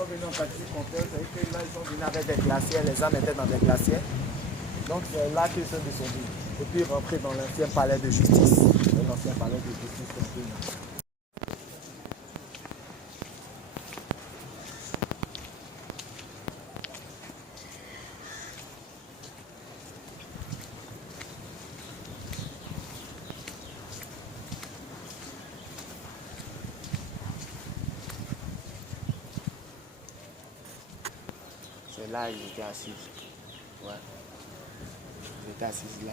sont venus en taxi compteur, c'est que là, ils sont venus avec des glaciers, les âmes étaient dans des glaciers. Donc c'est là qu'ils sont descendus. Et puis rentrés dans l'ancien palais de justice. L'ancien palais de justice. C'est là ils étaient assis. Ouais. Ils étaient assis là.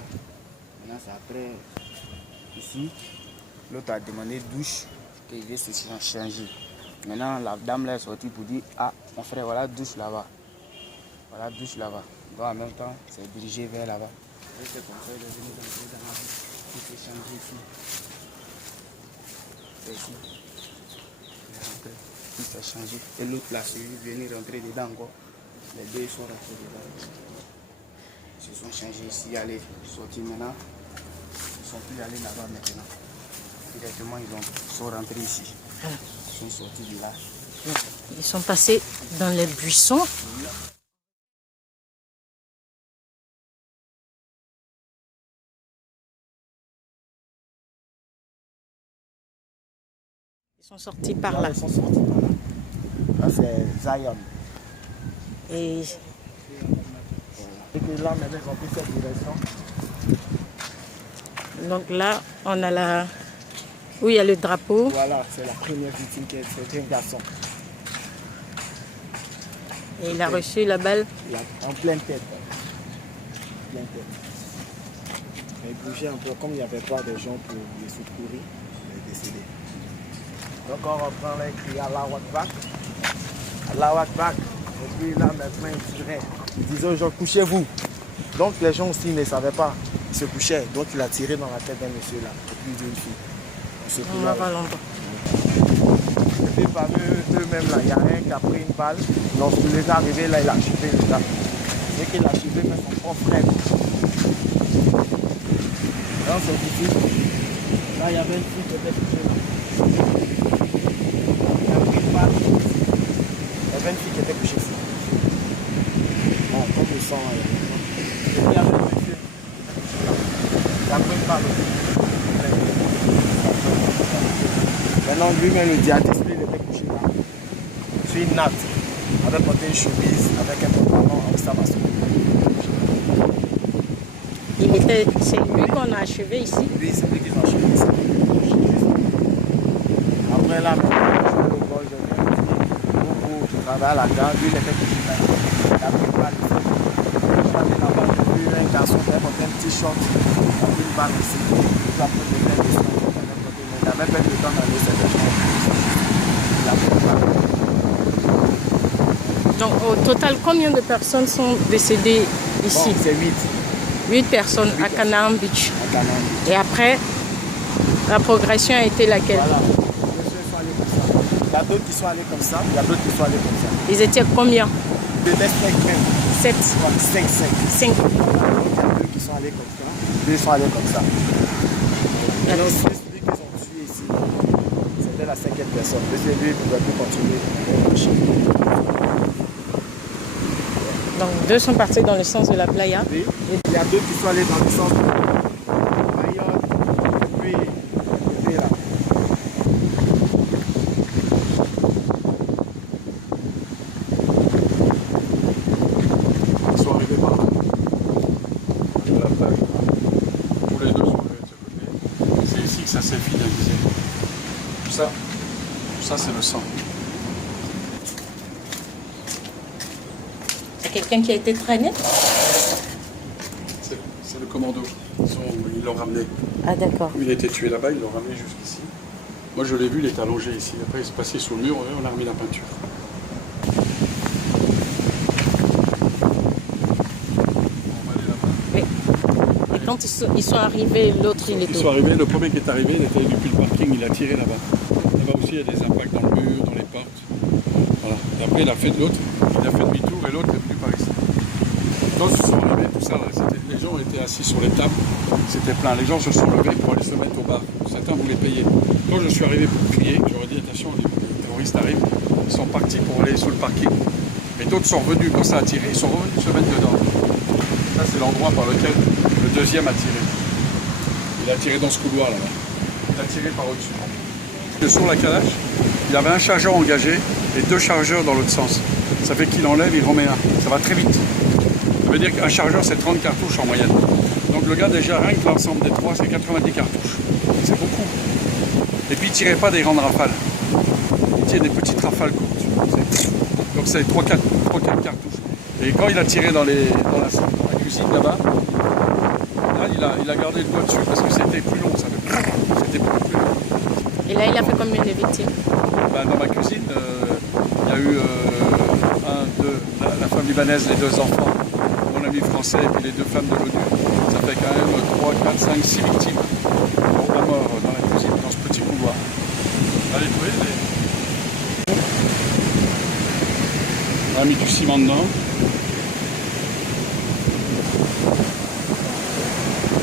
Maintenant c'est après. Ici, l'autre a demandé douche qu'il veut se changer. Maintenant la dame là est sortie pour dire ah mon frère voilà douche là-bas. Voilà douche là-bas. Donc en même temps c'est dirigé vers là-bas. Et c'est comme ça il est venu dans la vie. Il s'est changé ici. C'est ici. Il est rentré. Il s'est changé. Et l'autre l'a suivi venir rentrer dedans encore. Les deux ils sont rentrés dedans. Ils se sont changés ici, allez, sortis maintenant. Ils ne sont plus allés là-bas maintenant. Directement, ils sont rentrés ici. Ils sont sortis de là. Ils sont passés dans les buissons. Ils sont sortis par là. Ils sont sortis par là. Là, c'est Zion. Et que là, maintenant, ils ont pris cette direction. donc là, on a la... où il y a le drapeau. Voilà, c'est la première victime qui est un garçon. Et il a reçu la balle. En pleine tête. Pleine tête. Il bougeait un peu, comme il n'y avait pas de gens pour les secourir, il est décédé. Donc on reprend les cris Allah Akbar. Allah Akbar. Et puis là maintenant il tirait. Il disait aux gens couchez-vous. Donc les gens aussi ne savaient pas. Ils se couchaient. Donc il a tiré dans la tête d'un monsieur là. Et puis d'une fille. On n'a pas longtemps. Et puis parmi eux-mêmes là, il y a un qui a pris une balle. Lorsqu'il est arrivé là, il a achevé le gars. Dès qu'il a achevé même son propre frère. Dans son petit, là il y avait une fille qui était couchée là. Il a pris une balle. Il y avait une fille qui était couchée ici. Bon, comme le sang, il y avait un monsieur. Il a pris une balle aussi. Maintenant, lui-même, le djihadiste, il était couché là. Sur une natte, avec porté une chemise, avec un pantalon, avec sa masse. C'est lui qu'on a achevé ici. Oui, c'est lui qui ont achevé ici. Après là, je vais au bol, je viens beaucoup qui travaille à la gare, lui, il était couché là. Il a pris une balle ici. Je suis allé là-bas, j'ai vu un garçon qui avait porté un petit short, il a pris une balle ici. Il a pris une balle ici. Il avait fait le temps d'aller se défendre. Il a pris une balle. Donc au total, combien de personnes sont décédées ici? Bon, c'est 8. 8 personnes à Canaan Beach. À Canaan Beach. Et après, la progression a été laquelle? Voilà. Il y a d'autres qui sont allés comme ça. Il y a d'autres qui sont allés comme ça. Ils étaient combien? Ils étaient 5 même. 7. 5. 5. Il y a deux qui sont allés comme ça. Deux sont allés comme ça. Alors, celui qu'ils ont tué ici, c'était la 5e personne. Lui, il ne pouvait plus continuer. Donc 2 sont partis dans le sens de la playa. Oui. Il y a deux qui sont allés dans le sens de Mayotte, puis là. Ils sont arrivés par là. De la plage. Tous les deux sont arrivés de ce côté. C'est ici que ça s'est finalisé. Tout ça c'est le sang. C'est quelqu'un qui a été traîné? C'est le commando. Ils l'ont ramené. Ah d'accord. Il a été tué là-bas, ils l'ont ramené jusqu'ici. Moi je l'ai vu, il était allongé ici. Après il s'est passé sous le mur, on a remis la peinture. On va aller là-bas. Oui. Et quand ils sont arrivés, l'autre il était... Ils sont arrivés, le premier qui est arrivé, il était depuis le parking, il a tiré là-bas. Là-bas aussi il y a des impacts dans le mur, dans les portes. Voilà. Et après il a fait de l'autre, il a fait demi-tour et l'autre est venu par ici. Quand ils sont arrivés, tout ça, là, les gens étaient assis sur les tables, c'était plein. Les gens se sont levés pour aller se mettre au bar. Certains voulaient payer. Quand je suis arrivé pour crier, j'aurais dit attention, les terroristes terroristes arrivent, ils sont partis pour aller sous le parking. Et d'autres sont revenus quand ça a tiré, ils sont revenus se mettre dedans. Ça, c'est l'endroit par lequel le deuxième a tiré. Il a tiré dans ce couloir là-bas. Il a tiré par au-dessus. Sur la calache, il y avait un chargeur engagé et 2 chargeurs dans l'autre sens. Ça fait qu'il enlève, il remet un. Ça va très vite. Ça veut dire qu'un chargeur, c'est 30 cartouches en moyenne. Donc le gars, déjà, rien que l'ensemble des 3, c'est 90 cartouches. C'est beaucoup. Et puis, il ne tirait pas des grandes rafales. Il tirait des petites rafales courtes. Donc, c'est 3-4 cartouches. Et quand il a tiré dans la cuisine, là-bas, là, il a gardé le doigt dessus parce que c'était plus long. C'était beaucoup plus long. Et là, il a fait combien de victimes? Dans ma cuisine, il y a eu la femme libanaise, les 2 enfants, mon ami français et puis les 2 femmes de l'ONU. Ça fait quand même 3, 4, 5, 6 victimes pour la mort dans la cuisine, dans ce petit couloir. Allez, vous voyez, on a mis du ciment dedans.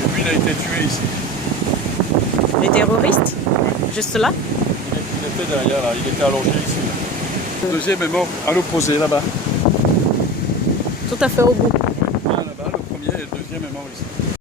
Et puis il a été tué ici. Les terroristes? Juste là? Il était derrière là, il était allongé ici. Là. Le deuxième est mort à l'opposé là-bas. Tout à fait au bout. Là-bas, le premier et le deuxième est mort ici.